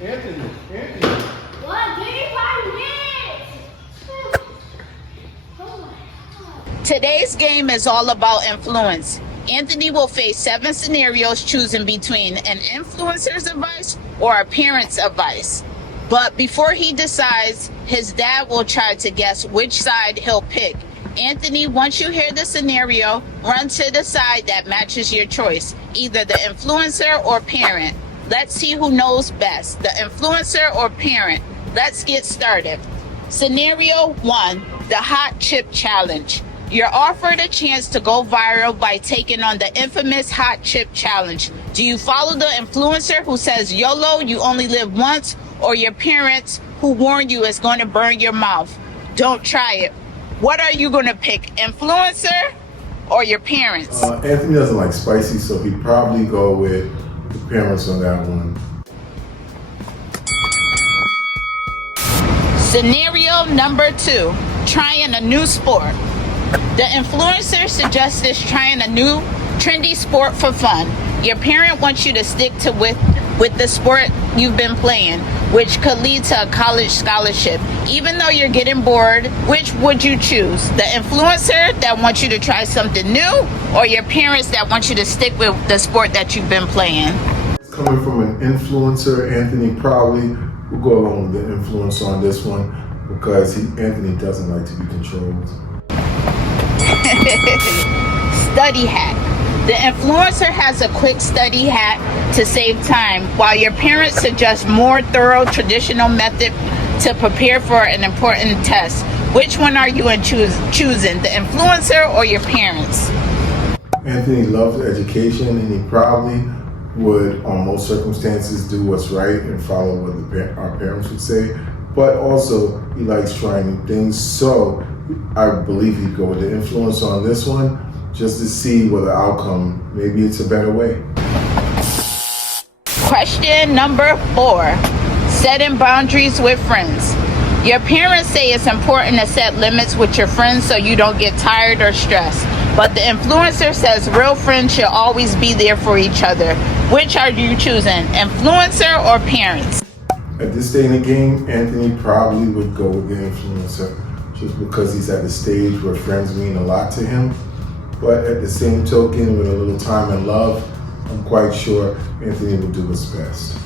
Anthony. What? Give me 5 minutes. Oh my God. Today's game is all about influence. Anthony will face 7 scenarios choosing between an influencer's advice or a parent's advice. But before he decides, his dad will try to guess which side he'll pick. Anthony, once you hear the scenario, run to the side that matches your choice, either the influencer or parent. Let's see who knows best, the influencer or parent. Let's get started. Scenario 1, the hot chip challenge. You're offered a chance to go viral by taking on the infamous hot chip challenge. Do you follow the influencer who says YOLO, you only live once, or your parents who warn you it's going to burn your mouth? Don't try it. What are you going to pick, influencer or your parents? Anthony doesn't like spicy, so he'd probably go with the parents on that one. Scenario number 2, trying a new sport. The influencer suggests trying a new trendy sport for fun. Your parent wants you to stick to with the sport you've been playing, which could lead to a college scholarship. Even though you're getting bored, which would you choose? The influencer that wants you to try something new, or your parents that want you to stick with the sport that you've been playing? Coming from an influencer, Anthony probably will go along with the influencer on this one because Anthony doesn't like to be controlled. Study hack. The influencer has a quick study hack to save time, while your parents suggest more thorough traditional method to prepare for an important test. Which one are you choosing, the influencer or your parents? Anthony loves education, and he probably would, on most circumstances, do what's right and follow what our parents would say. But also, he likes trying new things, so I believe he'd go with the influencer on this one, just to see what the outcome, maybe it's a better way. Question number 4, setting boundaries with friends. Your parents say it's important to set limits with your friends so you don't get tired or stressed. But the influencer says real friends should always be there for each other. Which are you choosing, influencer or parents? At this stage in the game, Anthony probably would go with the influencer, just because he's at the stage where friends mean a lot to him. But at the same token, with a little time and love, I'm quite sure Anthony will do his best.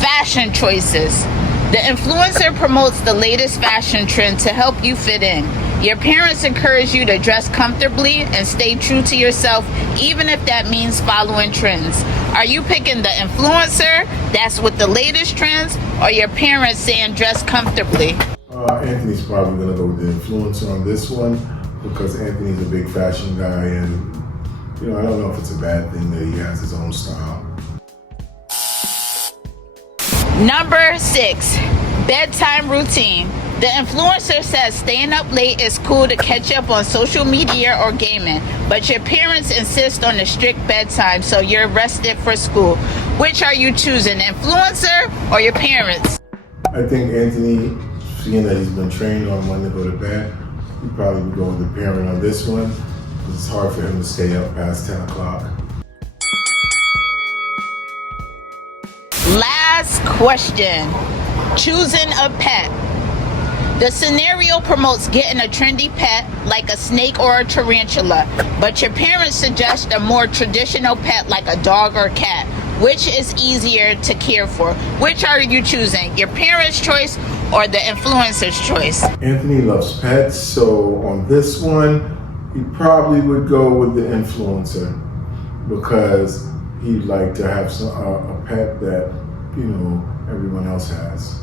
Fashion choices. The influencer promotes the latest fashion trend to help you fit in. Your parents encourage you to dress comfortably and stay true to yourself, even if that means following trends. Are you picking the influencer that's with the latest trends, or your parents saying dress comfortably? Anthony's probably going to go with the influencer on this one, because Anthony's a big fashion guy, and I don't know if it's a bad thing that he has his own style. Number 6, bedtime routine. The influencer says staying up late is cool to catch up on social media or gaming, but your parents insist on a strict bedtime so you're rested for school. Which are you choosing, influencer or your parents? I think Anthony, seeing that he's been trained on when to go to bed, he probably would go with the parent on this one, because it's hard for him to stay up past 10 o'clock. Last question, choosing a pet. The scenario promotes getting a trendy pet like a snake or a tarantula, but your parents suggest a more traditional pet like a dog or cat. Which is easier to care for? Which are you choosing, your parents' choice or the influencer's choice? Anthony loves pets, so on this one, he probably would go with the influencer, because he'd like to have a pet that, everyone else has.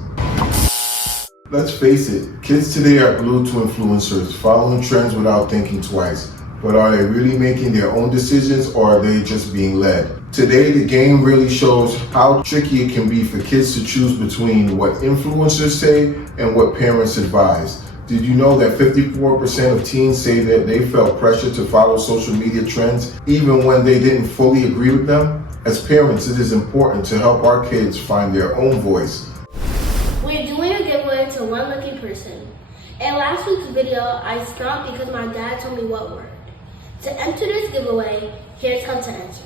Let's face it, kids today are glued to influencers, following trends without thinking twice. But are they really making their own decisions, or are they just being led? Today, the game really shows how tricky it can be for kids to choose between what influencers say and what parents advise. Did you know that 54% of teens say that they felt pressure to follow social media trends even when they didn't fully agree with them? As parents, it is important to help our kids find their own voice. We're doing a giveaway to one lucky person. In last week's video, I stopped because my dad told me what worked. To enter this giveaway, here's how to enter.